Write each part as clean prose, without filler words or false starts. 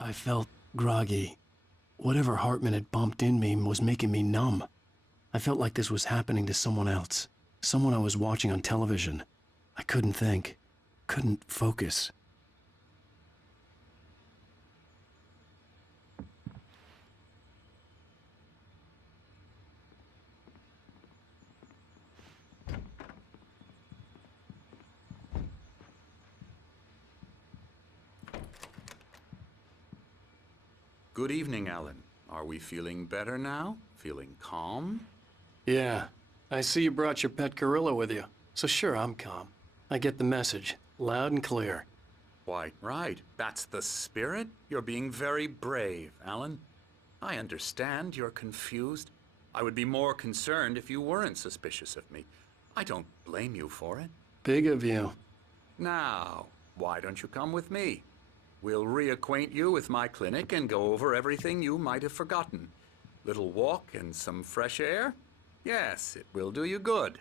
I felt groggy. Whatever Hartman had bumped in me was making me numb. I felt like this was happening to someone else. Someone I was watching on television. I couldn't think. Couldn't focus. Good evening, Alan. Are we feeling better now? Feeling calm? Yeah. I see you brought your pet gorilla with you. So sure, I'm calm. I get the message. Loud and clear. Quite right. That's the spirit. You're being very brave, Alan. I understand you're confused. I would be more concerned if you weren't suspicious of me. I don't blame you for it. Big of you. Now, why don't you come with me? We'll reacquaint you with my clinic and go over everything you might have forgotten. Little walk and some fresh air? Yes, it will do you good.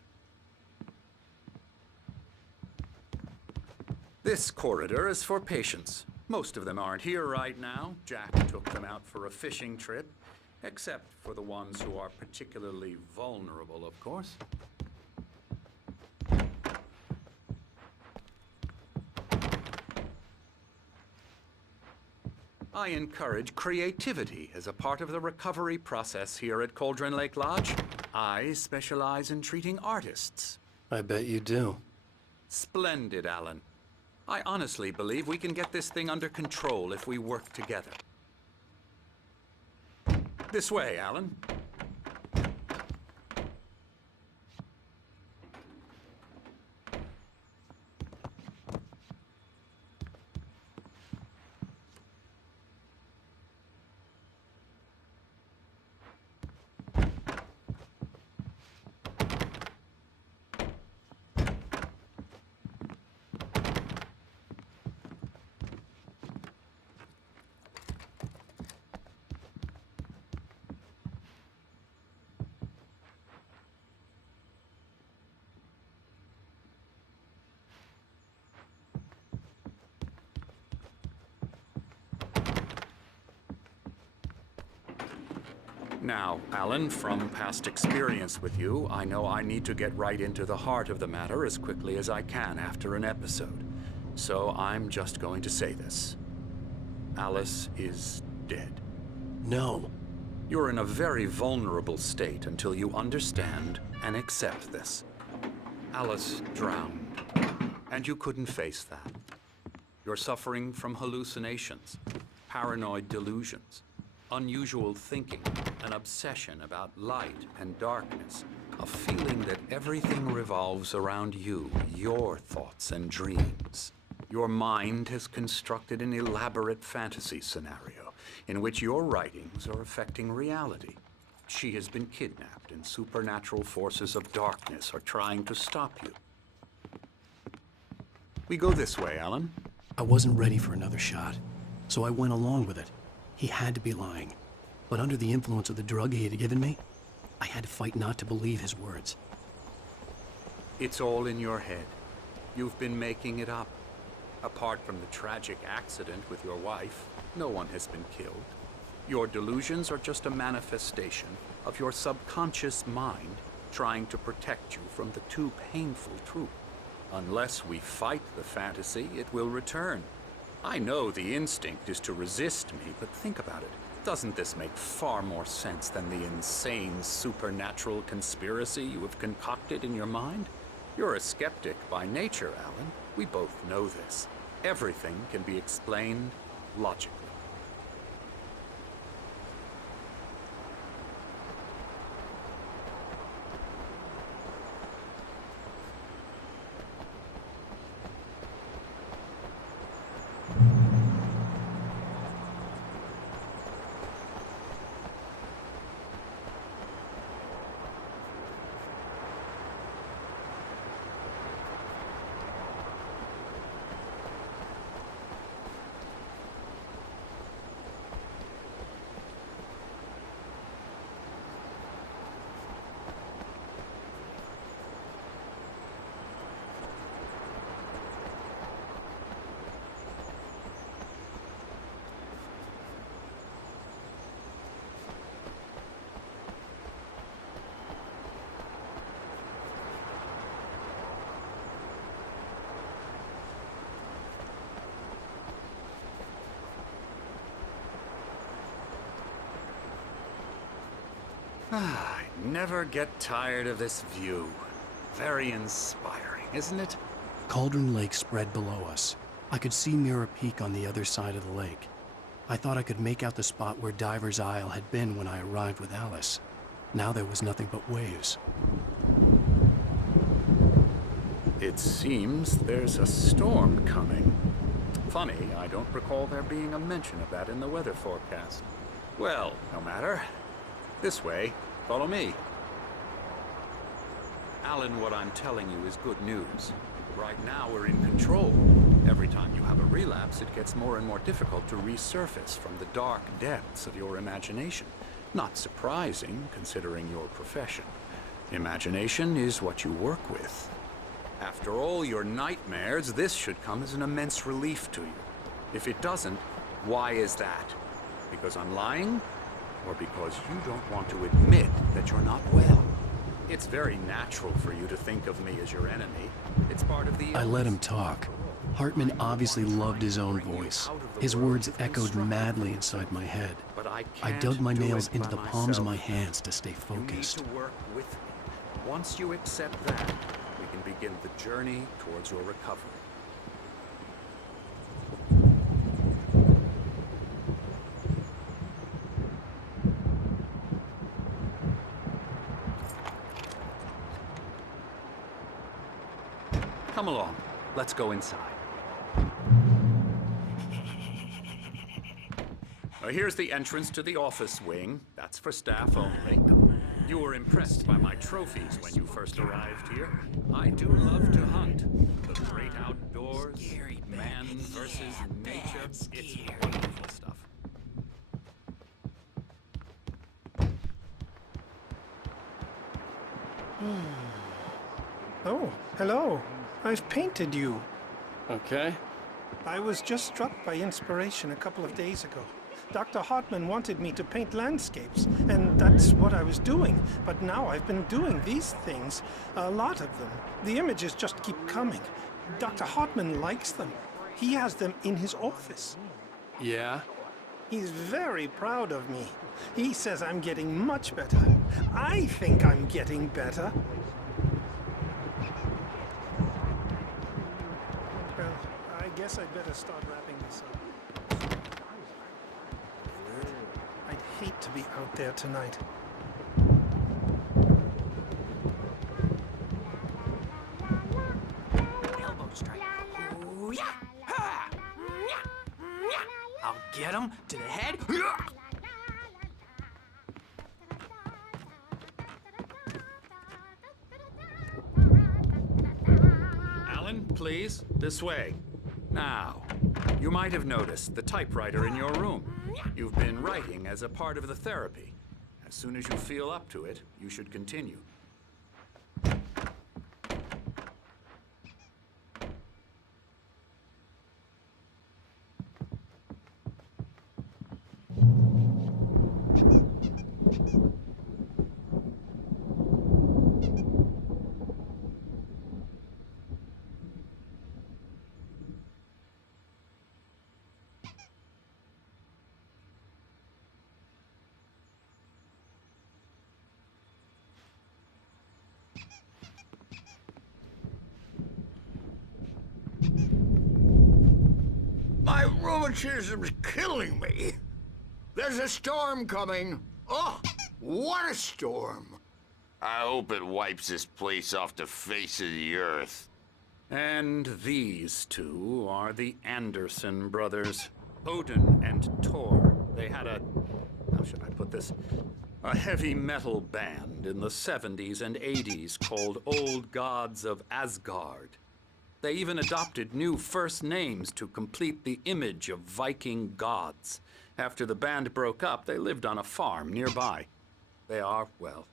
This corridor is for patients. Most of them aren't here right now. Jack took them out for a fishing trip, except for the ones who are particularly vulnerable, of course. I encourage creativity as a part of the recovery process here at Cauldron Lake Lodge. I specialize in treating artists. I bet you do. Splendid, Alan. I honestly believe we can get this thing under control if we work together. This way, Alan. Now, Alan, from past experience with you, I know I need to get right into the heart of the matter as quickly as I can after an episode. So I'm just going to say this. Alice is dead. No. You're in a very vulnerable state until you understand and accept this. Alice drowned, and you couldn't face that. You're suffering from hallucinations, paranoid delusions, unusual thinking, an obsession about light and darkness, a feeling that everything revolves around you, your thoughts and dreams. Your mind has constructed an elaborate fantasy scenario in which your writings are affecting reality. She has been kidnapped, and supernatural forces of darkness are trying to stop you. We go this way, Alan. I wasn't ready for another shot, so I went along with it. He had to be lying. But under the influence of the drug he had given me, I had to fight not to believe his words. It's all in your head. You've been making it up. Apart from the tragic accident with your wife, no one has been killed. Your delusions are just a manifestation of your subconscious mind trying to protect you from the too painful truth. Unless we fight the fantasy, it will return. I know the instinct is to resist me, but think about it. Doesn't this make far more sense than the insane supernatural conspiracy you have concocted in your mind? You're a skeptic by nature, Alan. We both know this. Everything can be explained logically. I never get tired of this view. Very inspiring, isn't it? Cauldron Lake spread below us. I could see Mirror Peak on the other side of the lake. I thought I could make out the spot where Diver's Isle had been when I arrived with Alice. Now there was nothing but waves. It seems there's a storm coming. Funny, I don't recall there being a mention of that in the weather forecast. Well, no matter. This way. Follow me. Alan, what I'm telling you is good news. Right now, we're in control. Every time you have a relapse, it gets more and more difficult to resurface from the dark depths of your imagination. Not surprising, considering your profession. Imagination is what you work with. After all your nightmares, this should come as an immense relief to you. If it doesn't, why is that? Because I'm lying? Or because you don't want to admit that you're not well? It's very natural for you to think of me as your enemy. It's part of the... I let him talk. Hartman obviously loved his own voice. His words echoed madly inside my head. I dug my nails into the palms of my hands to stay focused. You need to work with me. Once you accept that, we can begin the journey towards your recovery. Come along. Let's go inside. Now, here's the entrance to the office wing. That's for staff only. You were impressed by my trophies when you first arrived here. I do love to hunt. The great outdoors, man versus nature. It's wonderful stuff. Oh, hello. I've painted you. Okay. I was just struck by inspiration a couple of days ago. Dr. Hartman wanted me to paint landscapes, and that's what I was doing. But now I've been doing these things, a lot of them. The images just keep coming. Dr. Hartman likes them. He has them in his office. Yeah? He's very proud of me. He says I'm getting much better. I think I'm getting better. Well, I guess I'd better start wrapping this up. I'd hate to be out there tonight. Elbow strike. Ooh, yeah. Ha! I'll get him to the head. Alan, please, this way. Now, you might have noticed the typewriter in your room. You've been writing as a part of the therapy. As soon as you feel up to it, you should continue. My rheumatism's killing me. There's a storm coming. Oh, what a storm. I hope it wipes this place off the face of the earth. And these two are the Anderson brothers, Odin and Thor. They had a, how should I put this? A heavy metal band in the 70s and 80s called Old Gods of Asgard. They even adopted new first names to complete the image of Viking gods. After the band broke up, they lived on a farm nearby. They are, well,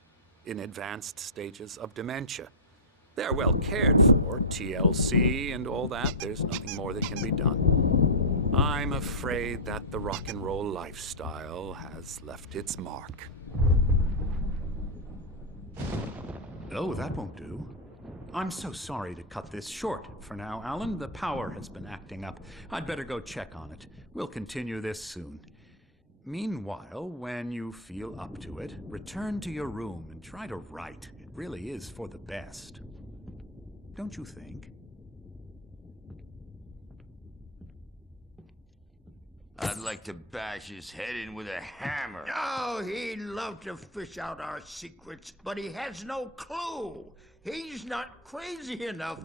in advanced stages of dementia. They're well cared for, TLC and all that. There's nothing more that can be done. I'm afraid that the rock and roll lifestyle has left its mark. Oh, that won't do. I'm so sorry to cut this short for now, Alan. The power has been acting up. I'd better go check on it. We'll continue this soon. Meanwhile, when you feel up to it, return to your room and try to write. It really is for the best. Don't you think? I'd like to bash his head in with a hammer. Oh, he'd love to fish out our secrets, but he has no clue. He's not crazy enough.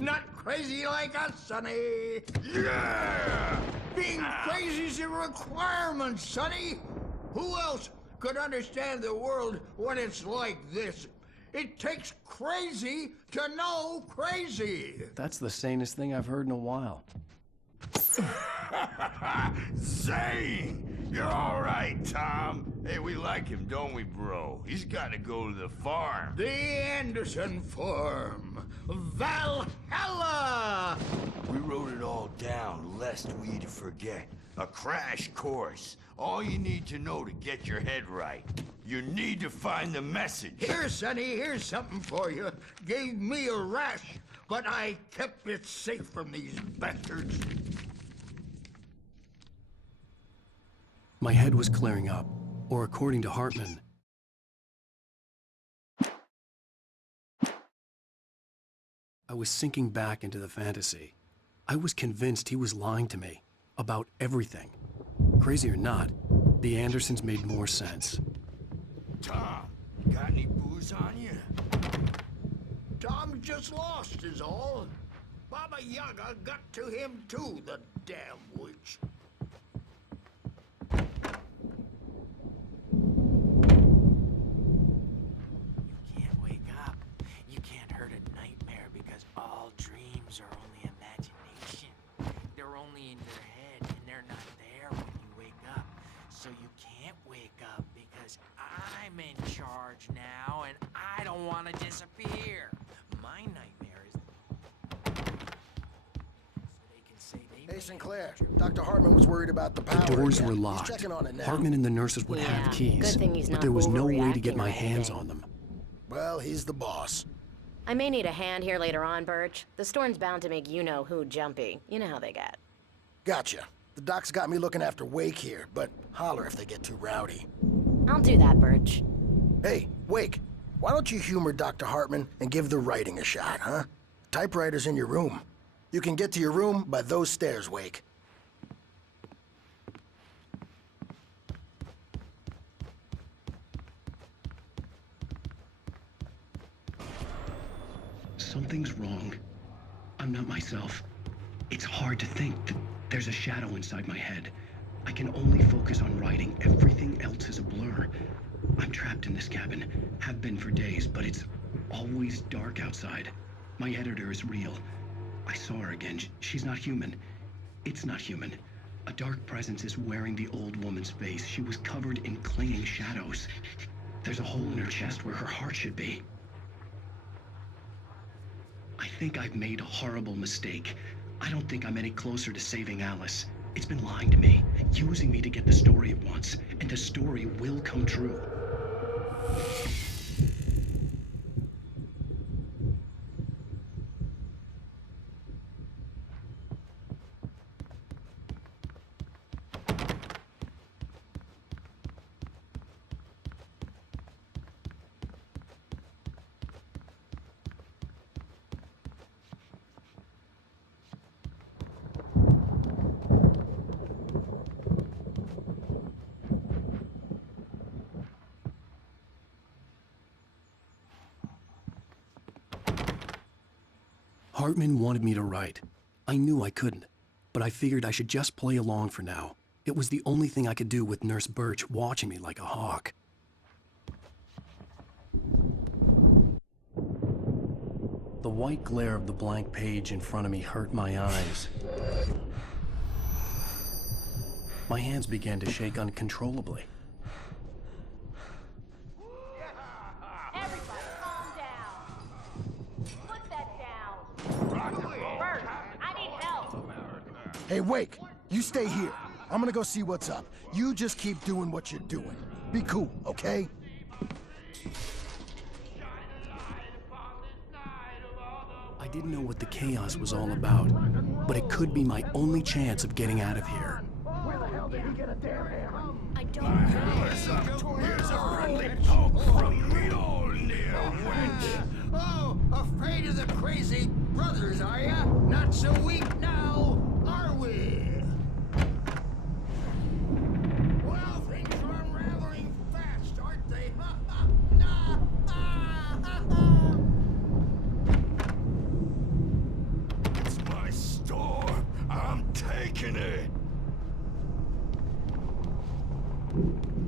Not crazy like us, Sonny. Yeah! Being crazy's a requirement, Sonny. Who else could understand the world when it's like this? It takes crazy to know crazy. That's the sanest thing I've heard in a while. Zane! You're all right, Tom. Hey, we like him, don't we, bro? He's got to go to the farm. The Anderson Farm. Valhalla! We wrote it all down, lest we forget. A crash course. All you need to know to get your head right. You need to find the message. Here, Sonny, here's something for you. Gave me a rash, but I kept it safe from these bastards. My head was clearing up, or according to Hartman, I was sinking back into the fantasy. I was convinced he was lying to me about everything. Crazy or not, the Andersons made more sense. Tom, got any booze on you? Tom just lost is all. Baba Yaga got to him too, the damn witch. You can't wake up. You can't hurt a nightmare because all dreams are only imagination. They're only in your head and they're not there when you wake up. So you can't wake up because I'm in charge now and I don't want to disappear. My nightmare is so they can say they Hey, made Sinclair. Dr. Hartman was worried about the power. The doors again. were He's locked. checking on it now. Hartman and the nurses would Yeah, have keys, good thing he's but not there was no way to get overreacting my or hands anything. on them. Well, he's the boss. I may need a hand here later on, Birch. The storm's bound to make you-know-who jumpy. You know how they get. Gotcha. The doc's got me looking after Wake here, but holler if they get too rowdy. I'll do that, Birch. Hey, Wake, why don't you humor Dr. Hartman and give the writing a shot, huh? Typewriter's in your room. You can get to your room by those stairs, Wake. Something's wrong. I'm not myself. It's hard to think that there's a shadow inside my head. I can only focus on writing. Everything else is a blur. I'm trapped in this cabin. Have been for days, but it's always dark outside. My editor is real. I saw her again. She's not human. It's not human. A dark presence is wearing the old woman's face. She was covered in clinging shadows. There's a hole in her chest where her heart should be. I think I've made a horrible mistake. I don't think I'm any closer to saving Alice. It's been lying to me, using me to get the story it wants, and the story will come true. Hartman wanted me to write. I knew I couldn't, but I figured I should just play along for now. It was the only thing I could do with Nurse Birch watching me like a hawk. The white glare of the blank page in front of me hurt my eyes. My hands began to shake uncontrollably. Everybody, calm down. Put that down. Bert, I need help. Hey, Wake, you stay here. I'm gonna go see what's up. You just keep doing what you're doing. Be cool, okay? I didn't know what the chaos was all about, but it could be my only chance of getting out of here. Where the hell I don't Here's a friendly poke from the old near-witch. Oh, afraid of the crazy brothers, are ya? Not so weak now, are we? Well, things are unraveling fast, aren't they? It's my store. I'm taking it.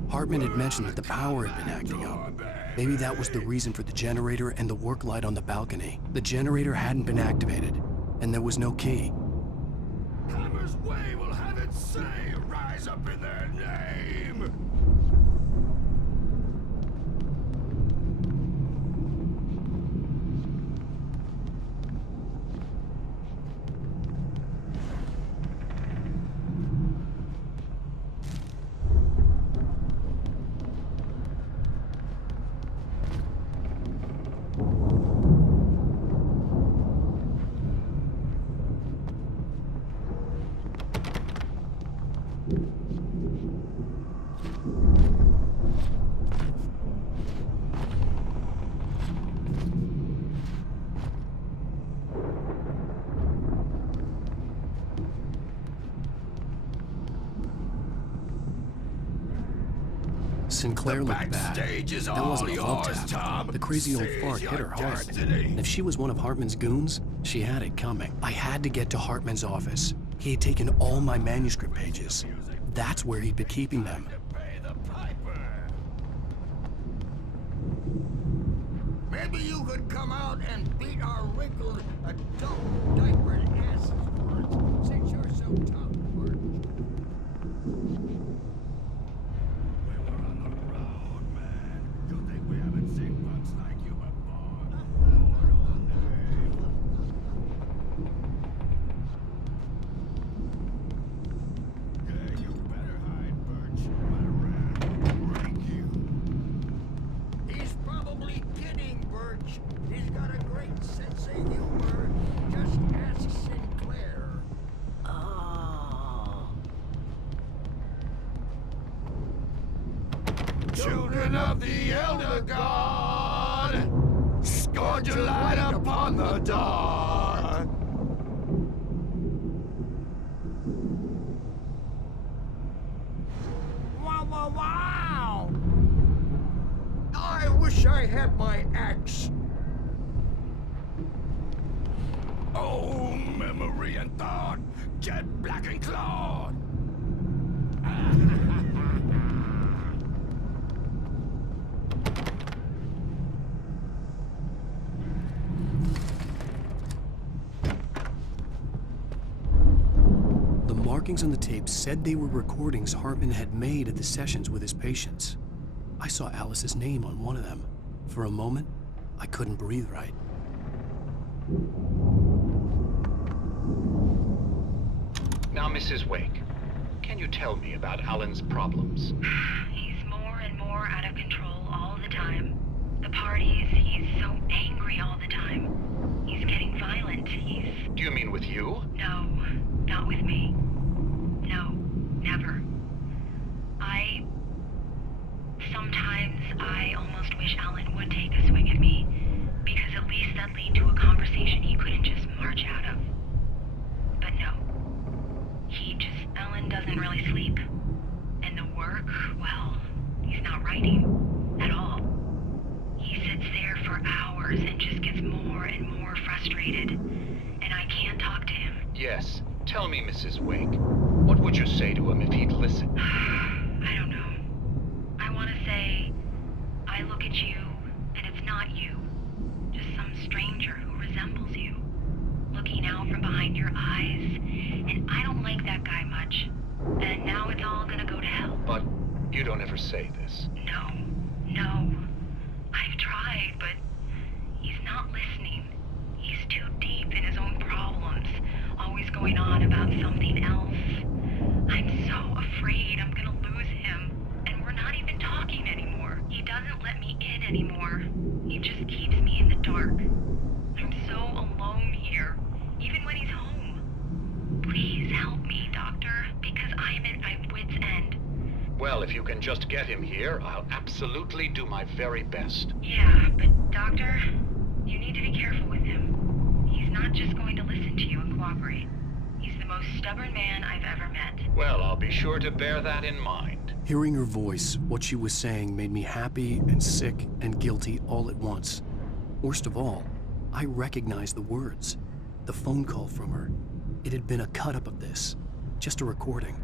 Hartman had mentioned that the power had been acting up. Maybe that was the reason for the generator and the work light on the balcony. The generator hadn't been activated, and there was no key. Hammer's Way will have its say rise up in their name. Sinclair looked bad. Backstage is That all wasn't a love yours, tap. Tom. The crazy old Seize fart your hit her hard. destiny. And if she was one of Hartman's goons, she had it coming. I had to get to Hartman's office. He had taken all my manuscript pages. That's where he'd been keeping them. Pay the piper. Maybe you could come out and beat our wrinkled adult diapered asses for us, since you're so tough, Bert. We were on the road, man. You think we haven't seen punks like you before? Yeah, you better hide, Birch. My rat will break you. He's probably kidding, Birch. He's got a great sense of humor. Just ask Sinclair. Oh. Children of the Elder God, scourge your light upon the dark. Wow, wow, wow! I wish I had my axe. Oh, memory and thought, get black and clawed. The markings on the tape said they were recordings Hartman had made at the sessions with his patients. I saw Alice's name on one of them. For a moment, I couldn't breathe right. Now, Mrs. Wake, can you tell me about Alan's problems? He's more and more out of control all the time. The parties, he's so angry all the time. He's getting violent. Do you mean with you? No, not with me. No, never. Sometimes I almost wish Alan would take a swing at me, because at least that'd lead to a conversation he couldn't just march out of. But no. Alan doesn't really sleep. And the work, well, he's not writing at all. He sits there for hours and just gets more and more frustrated. And I can't talk to him. Yes. Tell me, Mrs. Wake. What would you say to him if he'd listen? I don't know. I want to say, I look at you, and it's not you. Just some stranger who resembles you. Looking out from behind your eyes. And I don't like that guy much. And now it's all gonna go to hell. But you don't ever say this. No. I've tried, but he's not listening. He's too deep in his own problems, always going on about something else. I'm so afraid I'm gonna lose him, and we're not even talking anymore. He doesn't let me in anymore. He just keeps me in the dark. I'm so alone here, even when he's home. Please help me, Doctor, because I'm at my wit's Well, if you can just get him here, I'll absolutely do my very best. Yeah, but Doctor, you need to be careful with him. He's not just going to listen to you and cooperate. He's the most stubborn man I've ever met. Well, I'll be sure to bear that in mind. Hearing her voice, what she was saying made me happy and sick and guilty all at once. Worst of all, I recognized the words. The phone call from her. It had been a cut-up of this. Just a recording.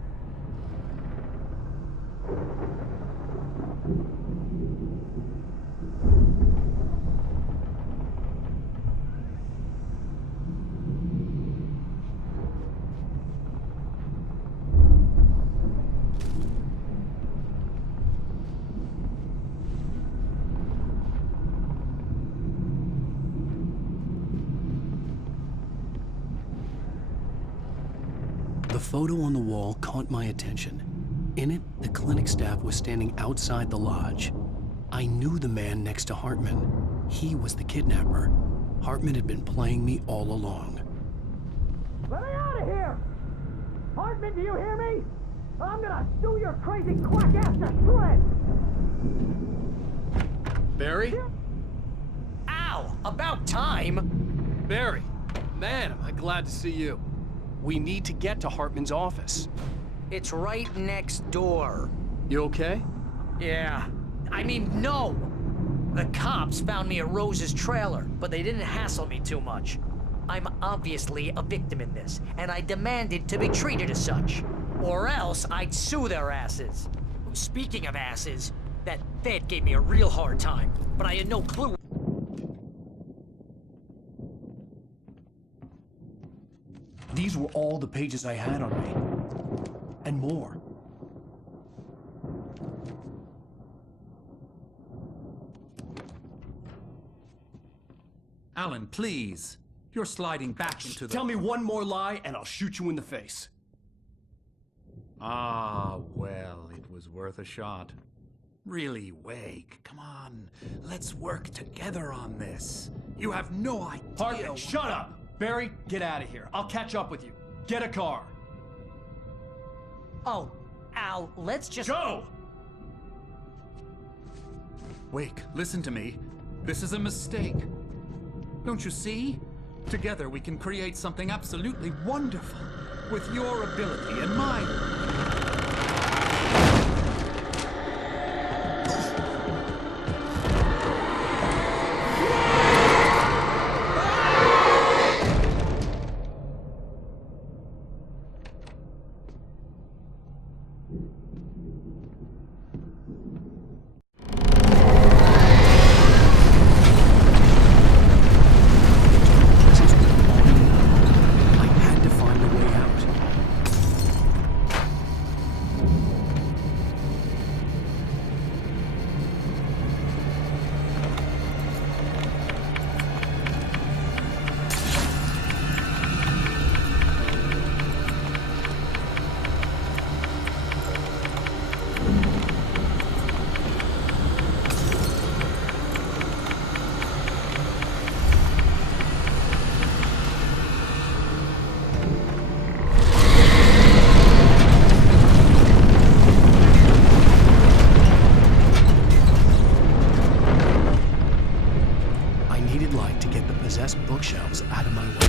The photo on the wall caught my attention. In it, the clinic staff was standing outside the lodge. I knew the man next to Hartman. He was the kidnapper. Hartman had been playing me all along. Let me out of here! Hartman, do you hear me? I'm gonna sue your crazy quack ass to shreds! Barry? Ow! About time! Barry! Man, am I glad to see you. We need to get to Hartman's office. It's right next door. You okay? Yeah. I mean, no! The cops found me at Rose's trailer, but they didn't hassle me too much. I'm obviously a victim in this, and I demanded to be treated as such. Or else I'd sue their asses. Speaking of asses, that Fed gave me a real hard time, but I had no clue. These were all the pages I had on me. And more. Alan, please. You're sliding back into the... Tell me one more lie and I'll shoot you in the face. Ah, well, it was worth a shot. Really, Wake, come on. Let's work together on this. You have no idea... Hartman, shut up! Barry, get out of here. I'll catch up with you. Get a car. Oh, Al, let's just... Go! Wake, listen to me. This is a mistake. Don't you see? Together we can create something absolutely wonderful. With your ability and mine. Bookshelves out of my way.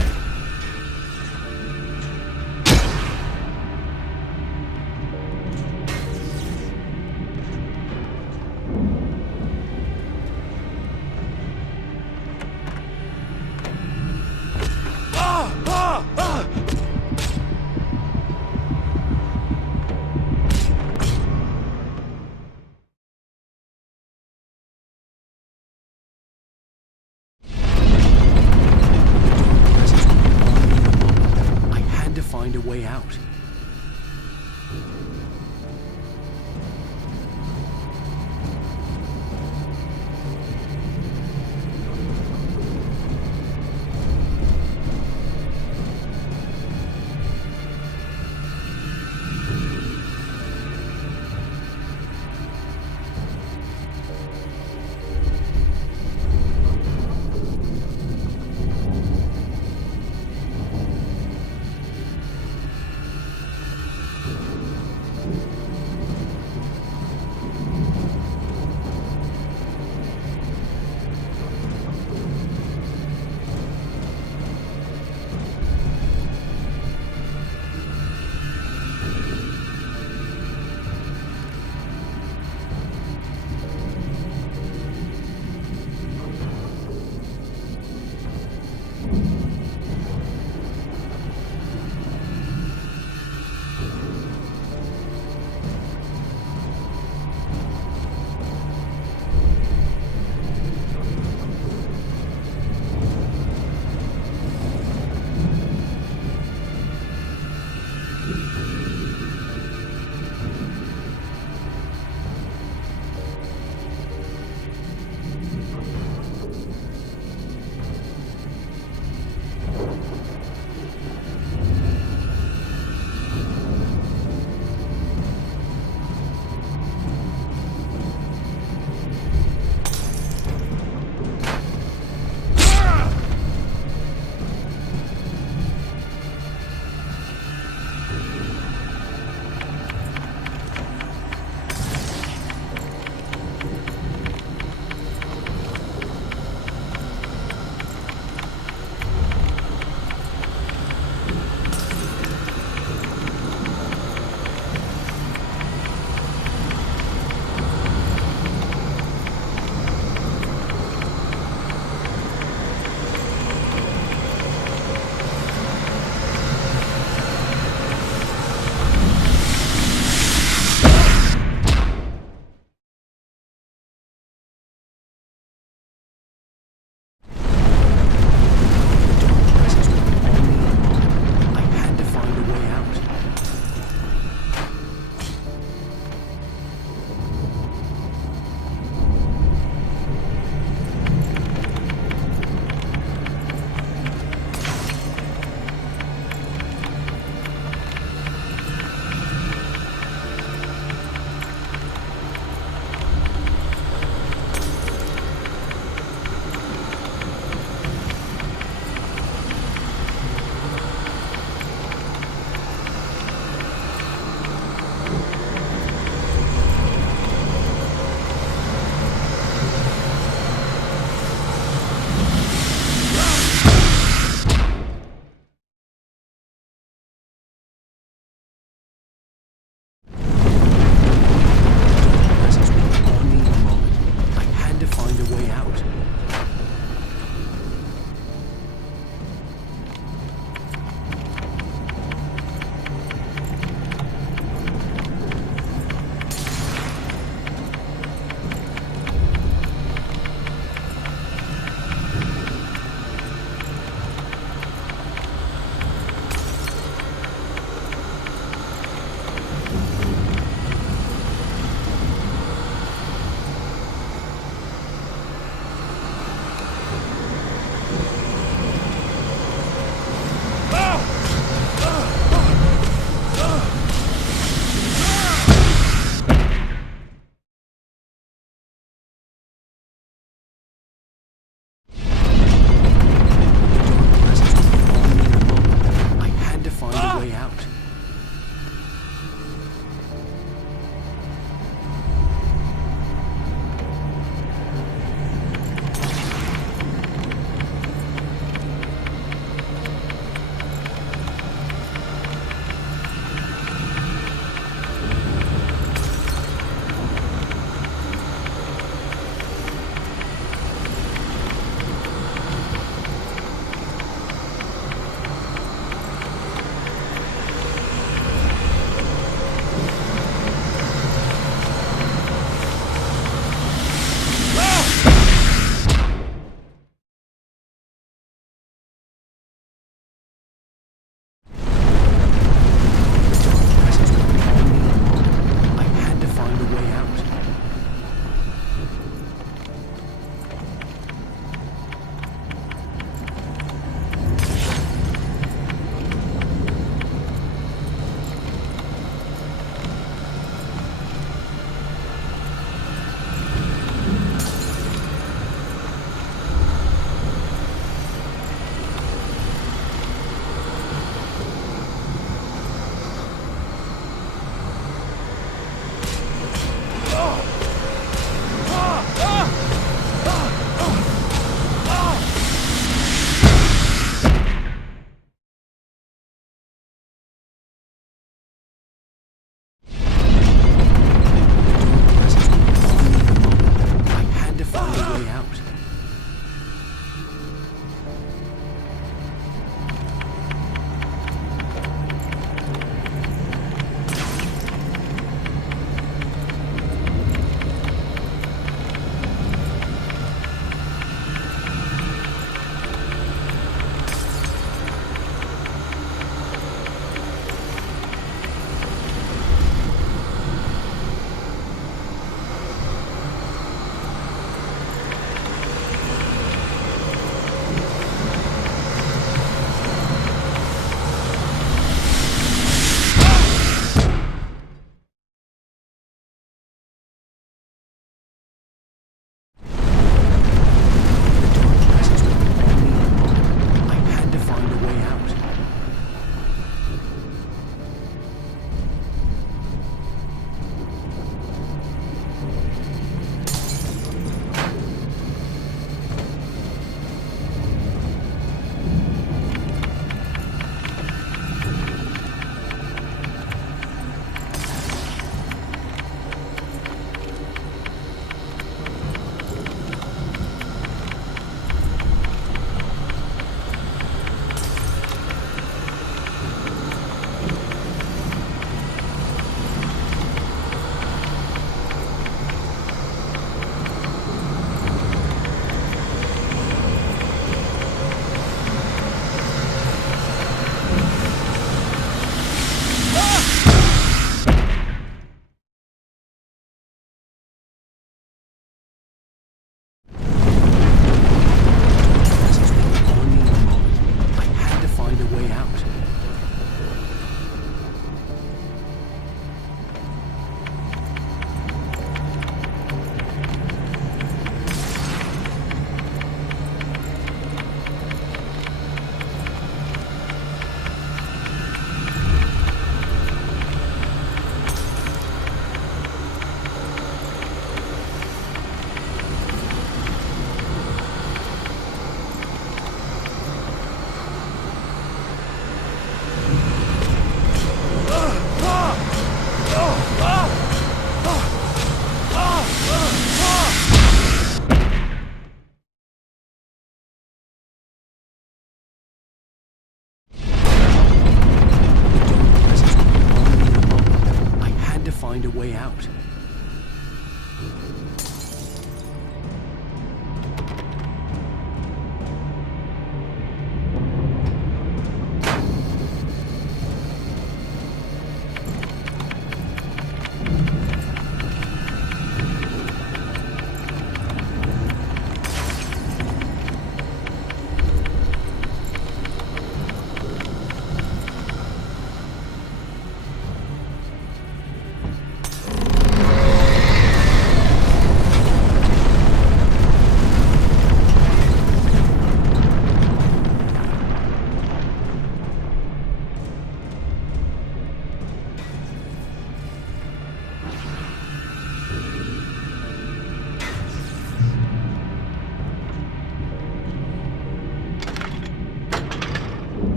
Find a way out.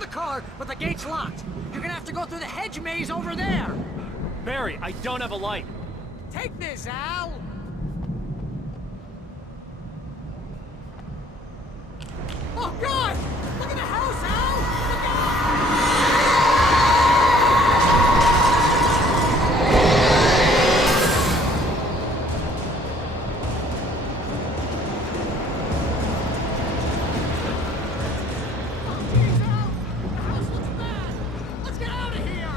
the car, but the gate's locked. You're gonna have to go through the hedge maze over there. Barry, I don't have a light. Take this, Al. Oh, God! Look at the house, Al! Look out! Oh, geez, Al! The house looks bad! Let's get out of here!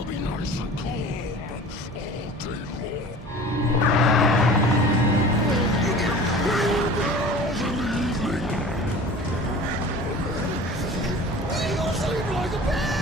I'll be nice and calm all day long. You get real girls in the evening. You'll sleep like a baby.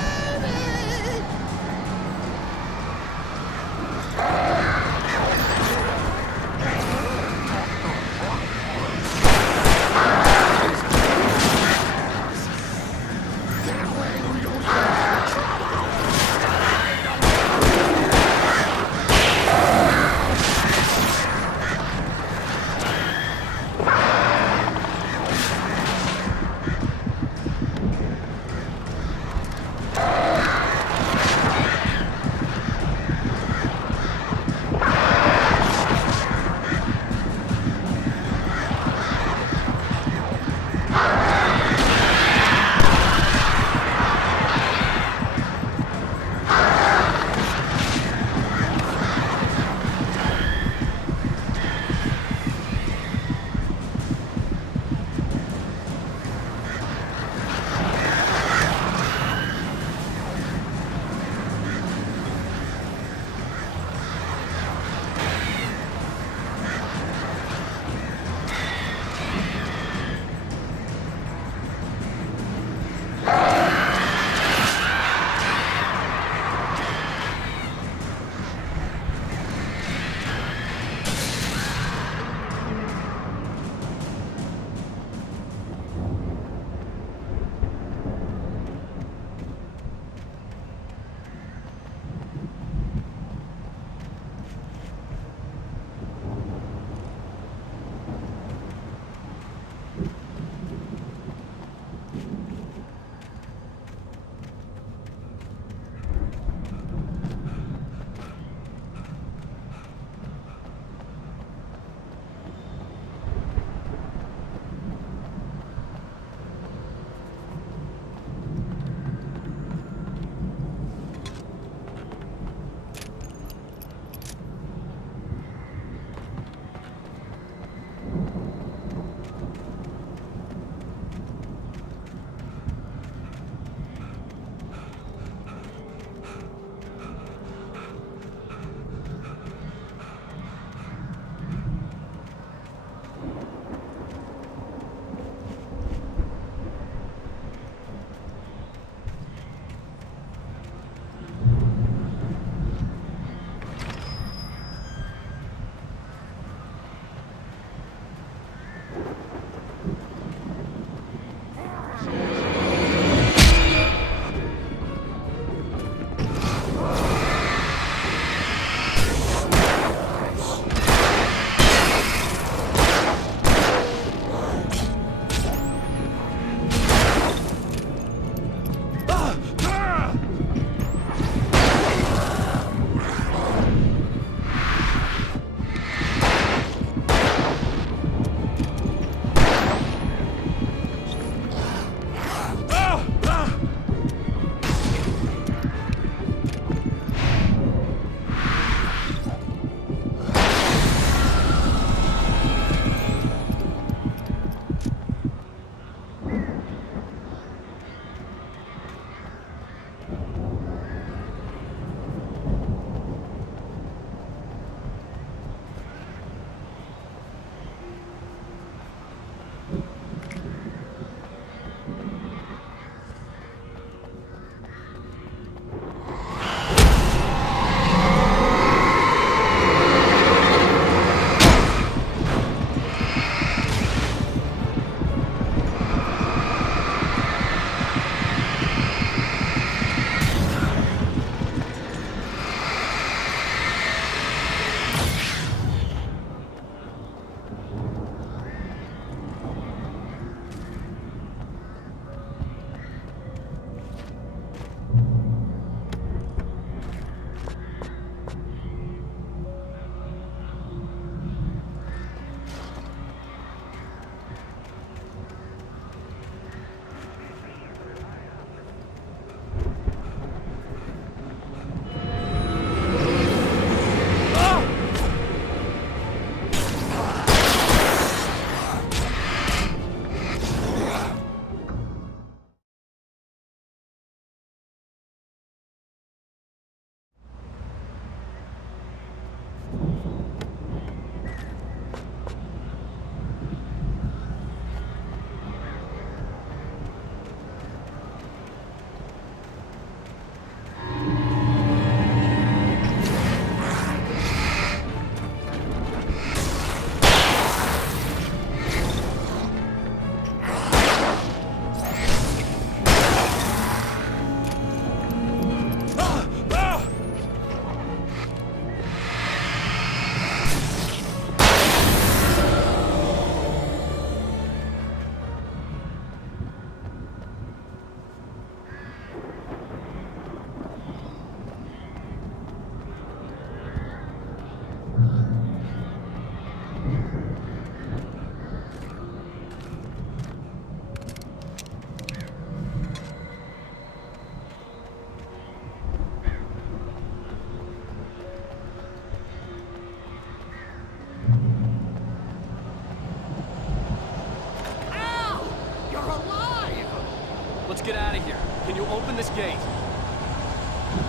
this gate.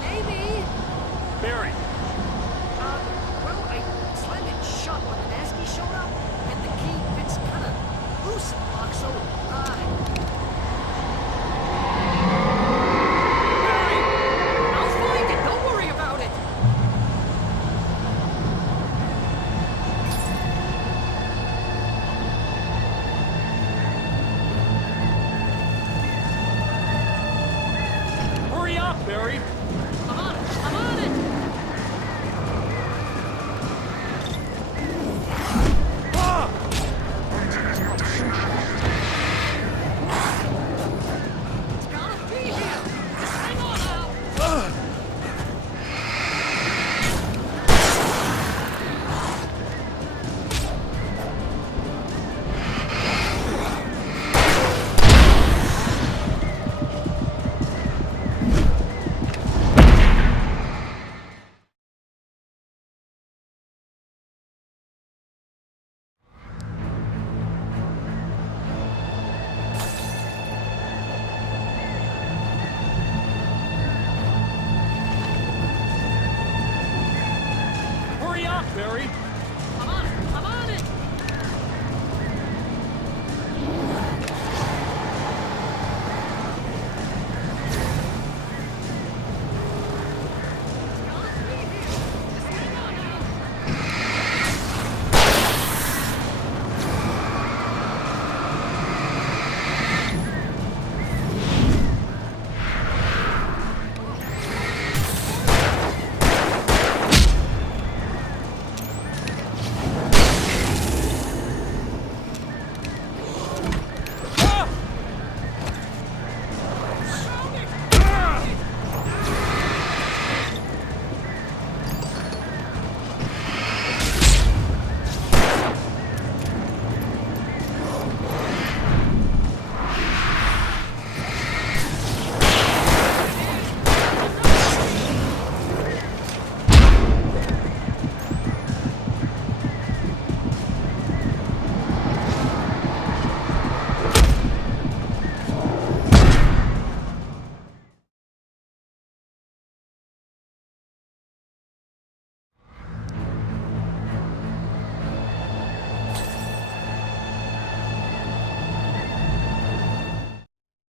Maybe. Barry, Well, I slammed it shut when the Nasty showed up, and the key fits kind of loose in the lock, so, Barry! I'll find it, don't worry about it! hurry up, Barry! I'm on it! I'm on it! It's gotta be here! Hang on now! Hurry up, Barry!